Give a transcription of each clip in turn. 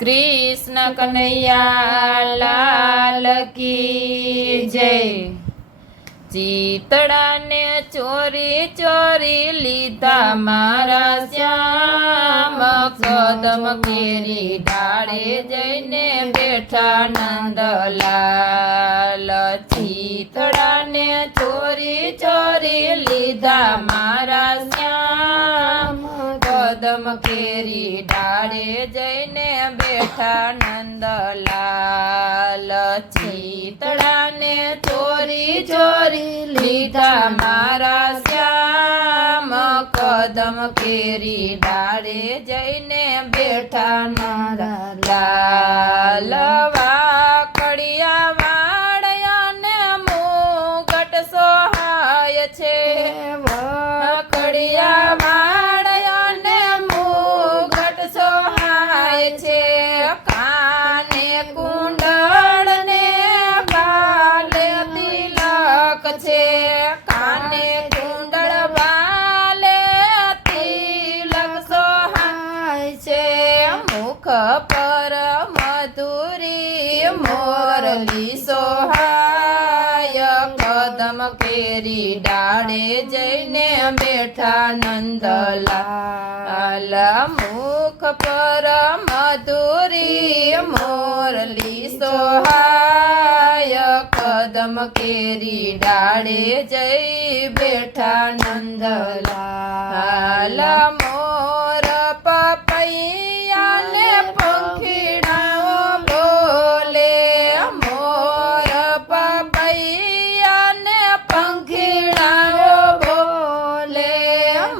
કૃષ્ણ કનૈયા લાલ કી જય। ચિતડાને ચોરી ચોરી લીધા મારા શ્યામ, કદમ કેરી ડાળે જઈને બેઠા નંદલાલ। ચિતડાને ચોરી ચોરી લીધા મારા શ્યામ, કદમ કેરી ડાળે જઈને બેઠા નંદલાલ। ચિતડાને ચોરી ચોરી લીધા મારા શ્યામ, કદમ કેરી ડાળે જઈને બેઠા નંદલાલ। વાકડિયા વાળયાને મુગટ સોહાય છે, વાકડિયા વાળયાને મુગટ સોહાય છે। કાને કુંડળ ને બાલે તિલક છે, કાને કુંડળ બાલે તિલક સોહાય છે। મુખ પર મધુરી મોરલી સોહાય, કદમ કેરી ડાળે જઈને બેઠા નંદલાલ। મુખ પર મધુરી મોરલી સોહાય, કદમ કેરી ડાળે જઈ બેઠા નંદલાલ। મોર પપૈયાને પંખીડાઓ બોલે, મોર પપૈયાને પંખીડાઓ બોલે।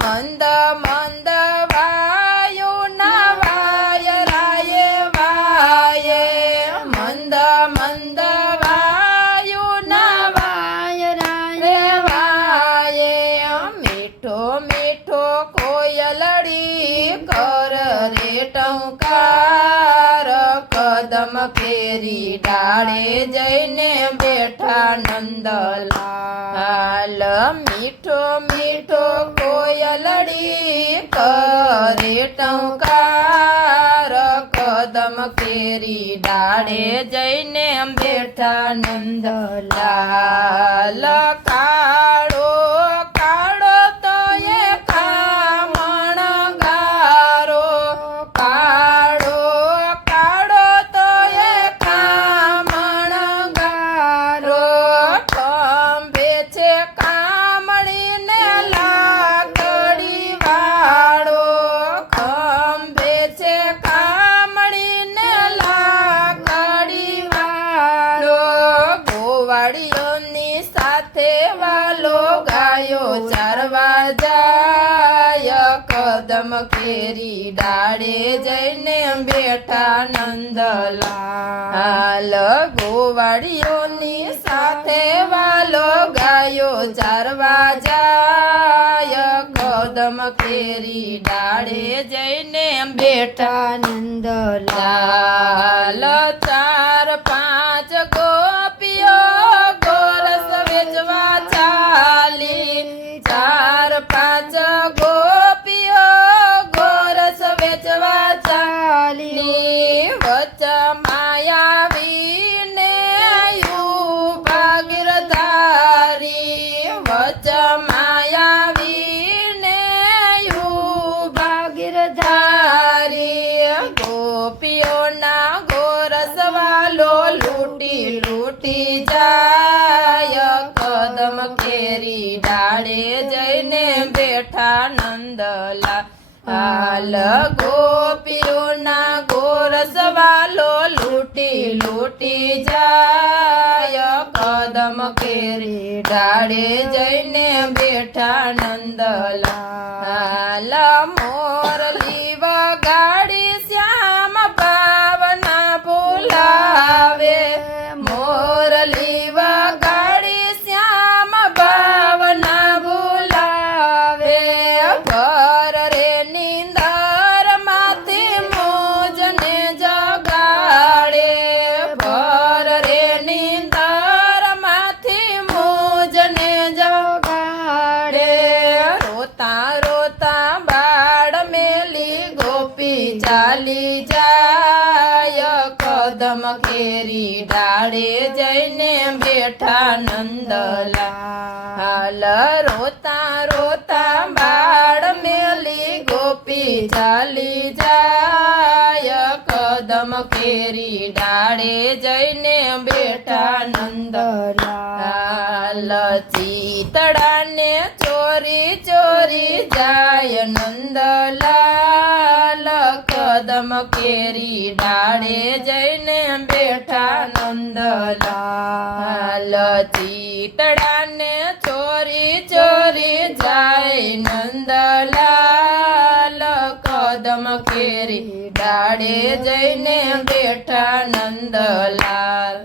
મંદ મંદ વાયુના વાયરાએ વાયે, મંદ મંદ વાયુના વાયરાએ વાયે। મીઠો મીઠો કોયલડી કર રે ટંકાર, કદમ કેરી ડાળે જઈને બેઠા નંદલાલ। મીઠો મીઠો કોયલડી કરે ટંકાર, કદમ કેરી ડાળે જઈને બેઠા નંદલાલ। કાળો કાળો તો એ કામણ ગારો, કાળો કાળો તો એ કામણ ગારો। ખંભે છે કામણીને લાકડી વાળો, ખંભે છે કામણીને લાકડી વાળો। ગોવાળીઓની સાથે વાલો ગાયો ચારવા જાય, કદમ કેરી ડાળે જઈને બેઠા નંદલાલ। ગોવાળીઓની સાથે વાલો ગાયો ચારવા જાય, કદમ કેરી ડાળે જઈને બેઠા નંદલાલ। ચાર પાંચ ગોપીઓ ગોરસ વેચવા ચાલી, ચાર પાંચ ગોપીઓ ગોરસ વેચવા ચાલી। વચ્ચ માયાવીને ઉભા ગિરધારી, વચ્ચ માયાવીને ઉભા ગિરધારી। ગોપીઓના ગોરસ વાલો લૂટી લૂટી જાય, કદમ કેરી ડાળે જઈને બેઠા નંદલાલ। ગોપીઓના ગોરસ વાલો લૂટી લૂટી જાય, કદમ કેરી ડાળે જઈને બેઠા નંદલાલ। મોરલી વગાડી શ્યામ ભાવના બોલાવે, મોરલી વગાડી શ્યામ ભાવના બોલાવે। ભર રે નીંદર માંથી મોજને જગાડે, ભર રે નીંદર માંથી મોજને જગાડે। રોતા રોતા બાળ મેલી ગોપી ચાલી જાય, કદમ કેરી ડાળે જઈને બેઠા નંદલાલ રોતા રોતા બાળ મેલી ગોપી ચાલી જાય કદમ કેરી ડાળે જઈને બેઠા નંદલાલ ચીતડાને ચોરી ચોરી જાય નંદલાલ કદમ કેરી ડાળે જઈને બેઠા નંદલાલ ચીતડાને ચોરી ચોરી જાય નંદલાલ કદમ કેરી ડાળે જઈને બેઠા નંદલાલ